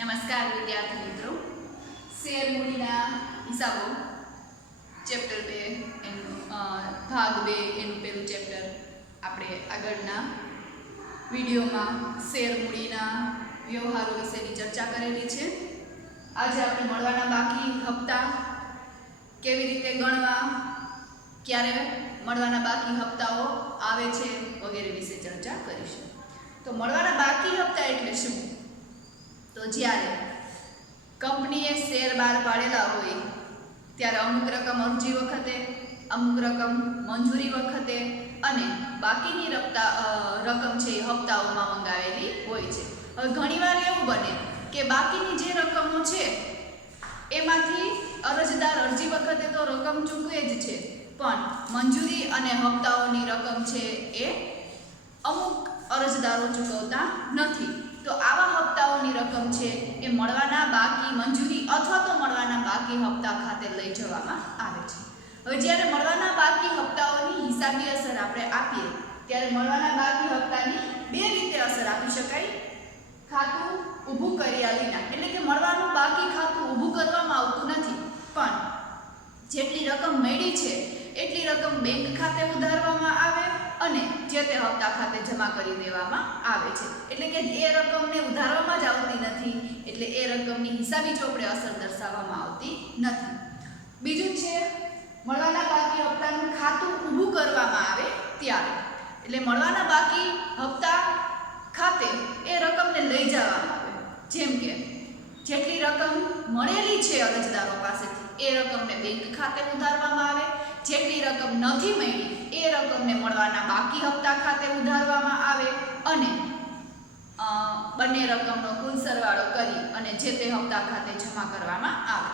નમસ્કાર વિદ્યાર્થી મિત્રો, શેર મૂડીના હિસાબો ચેપ્ટર 2 એનું ભાગ 2 એનું પહેલું ચેપ્ટર આપણે આગળના વિડીયોમાં શેર મૂડીના વ્યવહારો વિશેની ચર્ચા કરેલી છે. આજે આપણે મળવાના બાકી હપ્તા કેવી રીતે ગણવા, ક્યારે મળવાના બાકી હપ્તાઓ આવે છે વગેરે વિશે ચર્ચા કરીશું. તો મળવાના બાકી હપ્તા એટલે શું? તો જ્યારે કંપનીએ શેર બહાર પાડેલા હોય ત્યારે અમુક રકમ અરજી વખતે, અમુક રકમ મંજૂરી વખતે અને બાકીની રકમ છે એ હપ્તાઓમાં મંગાવેલી હોય છે. હવે ઘણીવાર એવું બને કે બાકીની જે રકમો છે એમાંથી અરજદાર અરજી વખતે તો રકમ ચૂકવે જ છે, પણ મંજૂરી અને હપ્તાઓની રકમ છે એ અમુક અરજદારો ચૂકવતા નથી. તો આવા હપ્તાઓની રકમ છે એ મળવાના બાકી મંજૂરી અથવા તો મળવાના બાકી હપ્તા ખાતે લઈ જવામાં આવે છે. હવે જ્યારે મળવાના બાકી હપ્તાઓની હિસાબી અસર આપણે આપીએ ત્યારે મળવાના બાકી હપ્તાની બે રીતે અસર આપી શકાય. ખાતું ઊભું કર્યા વિના, એટલે કે મળવાનું બાકી ખાતું ઊભું કરવામાં આવતું નથી, પણ જેટલી રકમ મળી છે એટલી રકમ બેંક ખાતે ઉધારવામાં આવે અને જે તે હપ્તા ખાતે જમા કરી દેવામાં આવે છે. એટલે કે એ રકમને ઉધારવામાં જ આવતી નથી, એટલે એ રકમની હિસાબી ચોપડે અસર દર્શાવવામાં આવતી નથી. બીજું છે મળવાના બાકી હપ્તાનું ખાતું ઊભું કરવામાં આવે ત્યારે, એટલે મળવાના બાકી હપ્તા ખાતે એ રકમને લઈ જવામાં આવે. જેમ કે જેટલી રકમ મળેલી છે અરજદારો પાસેથી એ રકમને બેંક ખાતે ઉધારવામાં આવે, જેટલી રકમ નથી મળી એ રકમને મળવાના બાકી હપ્તા ખાતે ઉધારવામાં આવે અને બંને રકમનો કુલ સરવાળો કરી અને જે તે હપ્તા ખાતે જમા કરવામાં આવે.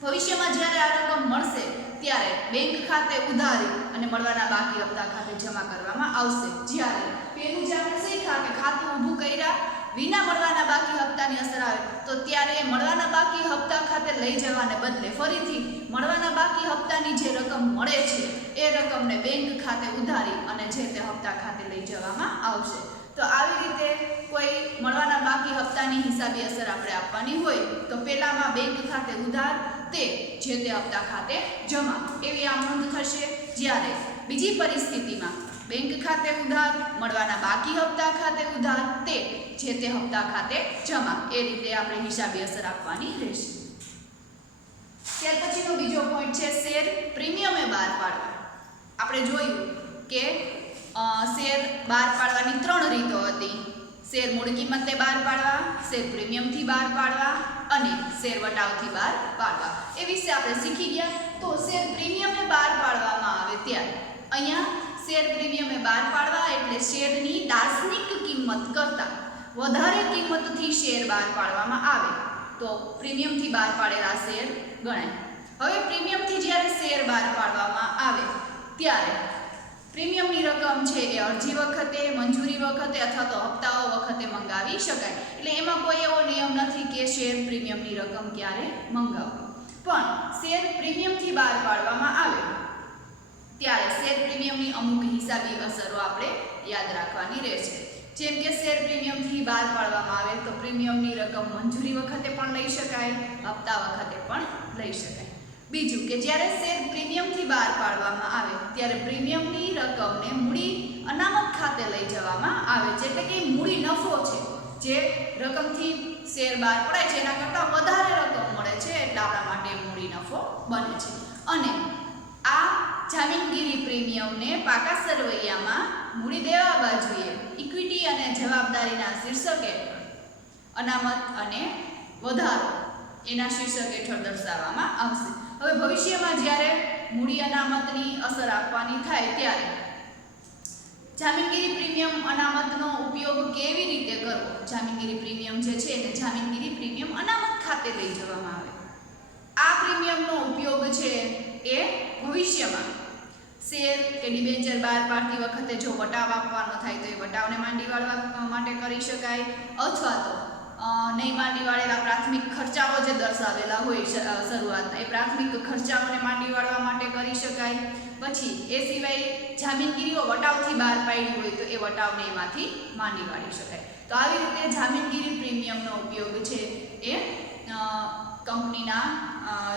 ભવિષ્યમાં જ્યારે આ રકમ મળશે ત્યારે બેંક ખાતે ઉધારી અને મળવાના બાકી હપ્તા ખાતે જમા કરવામાં આવશે. જ્યારે પેલું જે આપણે શીખ્યા કે ખાતું ઊભું કર્યા વિના મળવાના બાકી હપ્તાની અસર આવે તો ત્યારે મળવાના બાકી હપ્તા ખાતે લઈ જવાને બદલે ફરીથી મળવાના બાકી હપ્તાની જે રકમ મળે છે એ રકમને બેંક ખાતે ઉધારી અને જે તે હપ્તા ખાતે લઈ જવામાં આવશે. તો આવી રીતે કોઈ મળવાના બાકી હપ્તાની હિસાબી અસર આપણે આપવાની હોય તો પહેલામાં બેંક ખાતે ઉધાર, તે જે તે હપ્તા ખાતે જમા, એવી આ નોંધ થશે. જ્યારે બીજી પરિસ્થિતિમાં બેંક ખાતે ઉધાર, મળવાના બાકી હપ્તા ખાતે ઉધાર, તે જે તે હપ્તા ખાતે જમા, એ રીતે આપણે હિસાબી અસર આપવાની રહેશે. ત્યાર પછીનો બીજો પોઈન્ટ છે શેર પ્રીમિયમે બહાર પાડવા. આપણે જોયું કે શેર બહાર પાડવાની ત્રણ રીતો હતી: શેર મૂળ કિંમતે બહાર પાડવા, શેર પ્રીમિયમથી બહાર પાડવા અને શેર વટાવથી બહાર પાડવા. એ વિશે આપણે શીખી ગયા. તો શેર પ્રીમિયમે બહાર પાડવામાં આવે ત્યારે અહીંયા શેર પ્રીમિયમે બહાર પાડવા એટલે શેરની દાર્શનિક કિંમત કરતાં વધારે કિંમતથી શેર બહાર પાડવામાં આવે તો પ્રીમિયમથી બહાર પાડેલા શેર ગણાય. હવે પ્રીમિયમથી જ્યારે શેર બહાર પાડવામાં આવે ત્યારે પ્રીમિયમની રકમ છે એ અરજી વખતે, મંજૂરી વખતે અથવા તો હપ્તાઓ વખતે મંગાવી શકાય. એટલે એમાં કોઈ એવો નિયમ નથી કે શેર પ્રીમિયમની રકમ ક્યારે મંગાવવી. પણ શેર પ્રીમિયમથી બહાર પાડવામાં આવે ત્યારે શેર પ્રીમિયમની અમુક હિસાબી અસરો આપણે યાદ રાખવાની રહેશે. જેમ કે શેર પ્રીમિયમથી બહાર પાડવામાં આવે તો પ્રીમિયમની રકમ મંજૂરી વખતે પણ લઈ શકાય, હપ્તા વખતે પણ લઈ શકાય. બીજું કે જ્યારે શેર પ્રીમિયમથી બહાર પાડવામાં આવે ત્યારે પ્રીમિયમની રકમને મૂડી અનામત ખાતે લઈ જવામાં આવે છે. એટલે કે મૂડી નફો છે, જે રકમથી શેર બહાર પડાય છે એના કરતાં વધારે રકમ મળે છે એટલે આપણા માટે મૂડી નફો બને છે. અને આ જામીનગીરી પ્રીમિયમને પાકા સરવૈયામાં મૂડી દેવા બાજુએ ઇક્વિટી અને જવાબદારીના શીર્ષક હેઠળ અનામત અને વધારો એના શીર્ષક હેઠળ દર્શાવવામાં આવશે. હવે ભવિષ્યમાં જ્યારે મૂડી અનામતની અસર આપવાની થાય ત્યારે જામીનગીરી પ્રીમિયમ અનામતનો ઉપયોગ કેવી રીતે કરવો, જામીનગીરી પ્રીમિયમ જે છે એને જામીનગીરી પ્રીમિયમ અનામત ખાતે લઈ જવામાં આવે. આ પ્રીમિયમનો ઉપયોગ છે એ ભવિષ્યમાં શેર કે ડિબેન્ચર બહાર પાડતી વખતે જો વટાવ આપવાનો થાય તો એ વટાવને માંડી વાળવા માટે કરી શકાય, અથવા તો નહીં માંડી વાળેલા પ્રાથમિક ખર્ચાઓ જે દર્શાવેલા હોય શરૂઆતના એ પ્રાથમિક ખર્ચાઓને માંડી વાળવા માટે કરી શકાય. પછી એ સિવાય જામીનગીરીઓ વટાવથી બહાર પાડી હોય તો એ વટાવને એમાંથી માંડી વાળી શકાય. તો આવી રીતે જામીનગીરી પ્રીમિયમ પ્રીમિયમનો ઉપયોગ છે એ કંપનીના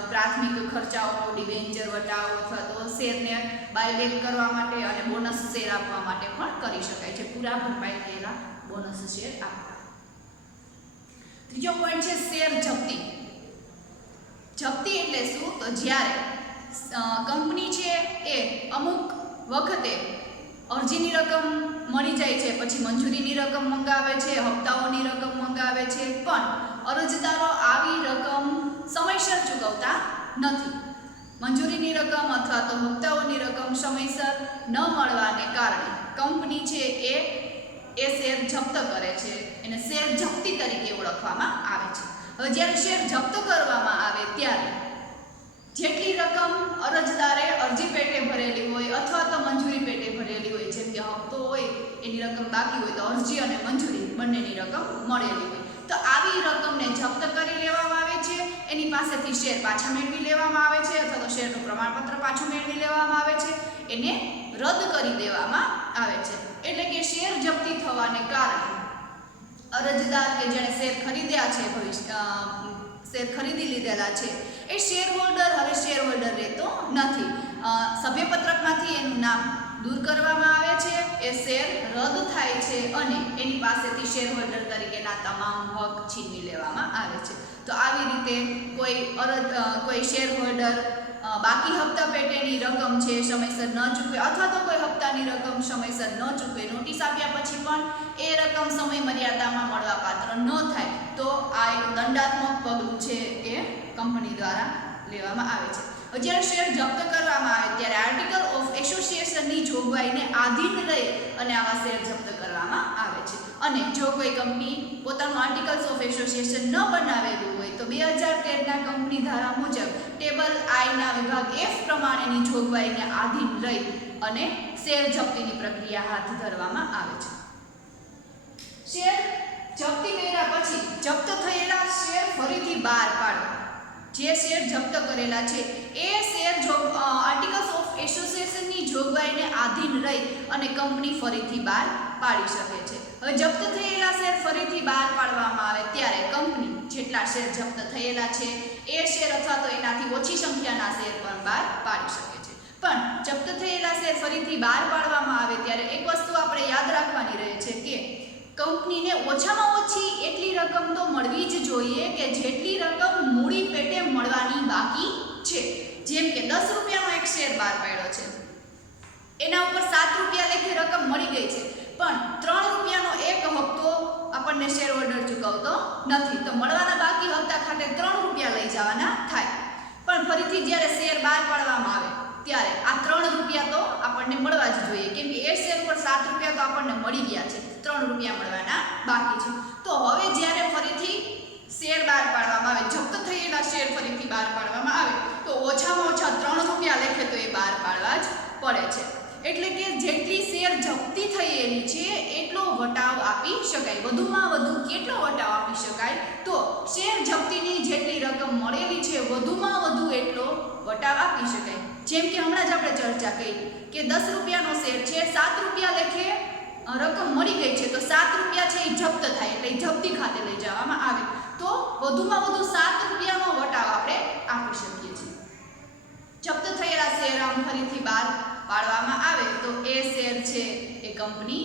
પ્રાથમિક ખર્ચાઓ, ડિબેન્ચર વટાવો અથવા તો શેરને બાયબેક કરવા માટે અને બોનસ શેર આપવા માટે પણ કરી શકાય છે, પૂરા ભરપાઈ થયેલા બોનસ શેર આપવા. ત્રીજો પોઈન્ટ છે શેર જપ્તી. જપ્તી એટલે શું? તો જ્યારે કંપની છે એ અમુક વખતે અરજીની રકમ મળી જાય છે, પછી મંજૂરીની રકમ મંગાવે છે, હપ્તાઓની રકમ મંગાવે છે, પણ અરજદારો આવી રકમ સમયસર ચૂકવતા નથી. મંજૂરીની રકમ અથવા તો હપ્તાઓની રકમ સમયસર ન મળવાને કારણે કંપની છે એ શેર જપ્ત કરે છે. એને શેર જપ્તી તરીકે ઓળખવામાં આવે છે. હવે જ્યારે શેર જપ્ત કરવામાં આવે ત્યારે જેટલી રકમ અરજદારે અરજી પેટે ભરેલી હોય અથવા તો મંજૂરી પેટે ભરેલી હોય, જેમ કે હપ્તો હોય એની રકમ બાકી હોય તો અરજી અને મંજૂરી બંનેની રકમ મળેલી હોય, તો આવી રકમને જપ્ત કરી લેવામાં આવે છે. એની પાસેથી શેર પાછા મેળવી લેવામાં આવે છે અથવા તો શેરનું પ્રમાણપત્ર પાછું મેળવી લેવામાં આવે છે, એને રદ કરી દેવામાં આવે છે. એટલે કે શેર જપ્તી થવાને કારણે અરજદાર કે જેણે શેર ખરીદ્યા છે, શેર ખરીદી લીધેલા છે, એ શેર હોલ્ડર હવે શેર હોલ્ડર રહેતો નથી. સભ્યપત્રકમાંથી એનું નામ દૂર કરવામાં આવે છે, એ શેર રદ થાય છે અને એની પાસેથી શેર હોલ્ડર તરીકેના તમામ હક છીનવી લેવામાં આવે છે. તો આવી રીતે કોઈ શેર હોલ્ડર બાકી હપ્તા પેટેની રકમ છે સમયસર ન ચૂકવે અથવા તો કોઈ હપ્તાની રકમ સમયસર ન ચૂકવે, નોટિસ આપ્યા પછી પણ એ રકમ સમય મર્યાદામાં મળવાપાત્ર ન થાય, તો આ એક દંડાત્મક પગલું છે એ કંપની દ્વારા લેવામાં આવે છે. જ્યારે શેર જપ્ત કરવામાં આવે ત્યારે આર્ટિકલ ઓફ એસોસિએશનની જોગવાઈને આધીન રહી અને આવા શેર જપ્ત કરવામાં આવે છે. અને જો કોઈ કંપની પોતાનું આર્ટિકલ્સ ઓફ એસોસિએશન ન બનાવેલું હોય તો 2013ના કંપની ધારા મુજબ ટેબલ આઈના વિભાગ F પ્રમાણેની જોગવાઈને આધીન રહી અને શેર જપ્તીની પ્રક્રિયા હાથ ધરવામાં આવે છે. શેર જપ્તી કર્યા પછી જપ્ત થયેલા શેર ફરીથી બહાર પાડવા. જે શેર જપ્ત કરેલા છે એ શેર આર્ટિકલ્સ ઓફ એસોસિએશનની જોગવાઈને આધીન રહી અને કંપની ફરીથી બહાર પાડી શકે છે. હવે જપ્ત થયેલા શેર ફરીથી બહાર પાડવામાં આવે ત્યારે કંપની જેટલા શેર જપ્ત થયેલા છે એ શેર અથવા તો એનાથી ઓછી સંખ્યાના શેર પણ બહાર પાડી શકે છે. પણ જપ્ત થયેલા શેર ફરીથી બહાર પાડવામાં આવે ત્યારે એક વસ્તુ આપણે યાદ રાખવાની રહે છે કે કંપનીને ઓછામાં ઓછી એટલી રકમ તો મળવી જ જોઈએ કે જેટલી રકમ મૂડી પેટે મળવાની બાકી છે. જેમ કે 10 રૂપિયાનો એક શેર બહાર પાડ્યો છે, એના ઉપર 7 રૂપિયા લેખે રકમ મળી ગઈ છે, પણ 3 રૂપિયાનો એક હપ્તો આપણને શેર હોલ્ડર ચૂકવતો નથી, તો મળવાના બાકી હપ્તા ખાતે 3 રૂપિયા લઈ જવાના થાય. પણ ફરીથી જ્યારે શેર બહાર પાડવામાં આવે ત્યારે આ 3 રૂપિયા તો આપણને મળવા જ જોઈએ, કેમ કે એ શેર પર 7 રૂપિયા તો આપણને મળી ગયા છે, 3 રૂપિયા મળવાના બાકી છે. તો હવે જ્યારે ફરીથી શેર બહાર પાડવામાં આવે, જપ્ત થયેલા શેર ફરીથી બહાર પાડવામાં આવે તો ઓછામાં ઓછા 3 રૂપિયા લેખે તો એ બહાર પાડવા જ પડે છે. એટલે કે જેટલી શેર જપ્તી થયેલી છે એટલો વટાવ આપી શકાય. વધુમાં વધુ કેટલો વટાવ આપી શકાય? તો શેર જપ્તીની જેટલી રકમ મળેલી છે વધુમાં વધુ એટલો વટાવ આપી શકાય. જેમ કે હમણાં જ આપણે ચર્ચા કરી કે 10 રૂપિયાનો શેર છે, 7 રૂપિયા લેખે રકમ મળી ગઈ છે, તો 7 રૂપિયા છે એ જપ્ત થાય એટલે જપ્તી ખાતે લઈ જવામાં આવે તો વધુમાં વધુ 7 રૂપિયાનો વટાવ આપણે આપી શકીએ છીએ. જપ્ત થયેલા શેર આમ ફરીથી બહાર પાડવામાં આવે તો એ શેર છે એ કંપની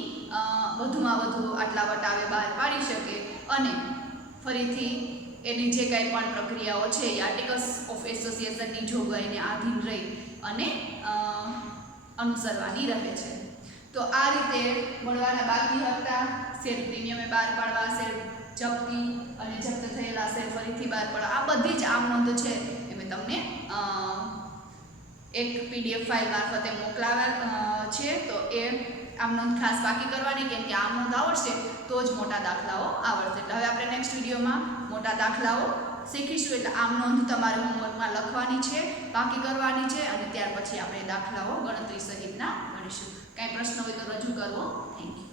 વધુમાં વધુ આટલા વટાવે બહાર પાડી શકે અને ફરીથી એની જે કાંઈ પણ પ્રક્રિયાઓ છે એ આર્ટિકલ્સ ઓફ એસોસિએશનની જોગવાઈને આધીન રહી અને અનુસરવાની રહે છે. તો આ રીતે મળવાના બાકી હપ્તા, શેર પ્રીમિયમે બહાર પાડવા, શેર જપ્તી અને જપ્ત થયેલા શેર ફરીથી બહાર પાડવા, આ બધી જ આમ નોંધ છે એ મેં તમને એક PDF ફાઇલ મારફતે મોકલાવ્યા છે. તો એ આમ નોંધ ખાસ બાકી કરવાની, કેમ કે આમ નોંધ આવડશે તો જ મોટા દાખલાઓ આવડશે. એટલે હવે આપણે નેક્સ્ટ વિડીયોમાં મોટા દાખલાઓ શીખીશું. એટલે આમ નોંધ તમારે હોમવર્કમાં લખવાની છે, બાકી કરવાની છે અને ત્યાર પછી આપણે દાખલાઓ ગણતરી સહિતના ગણીશું. કાંઈ પ્રશ્ન હોય તો રજૂ કરવો. Thank you.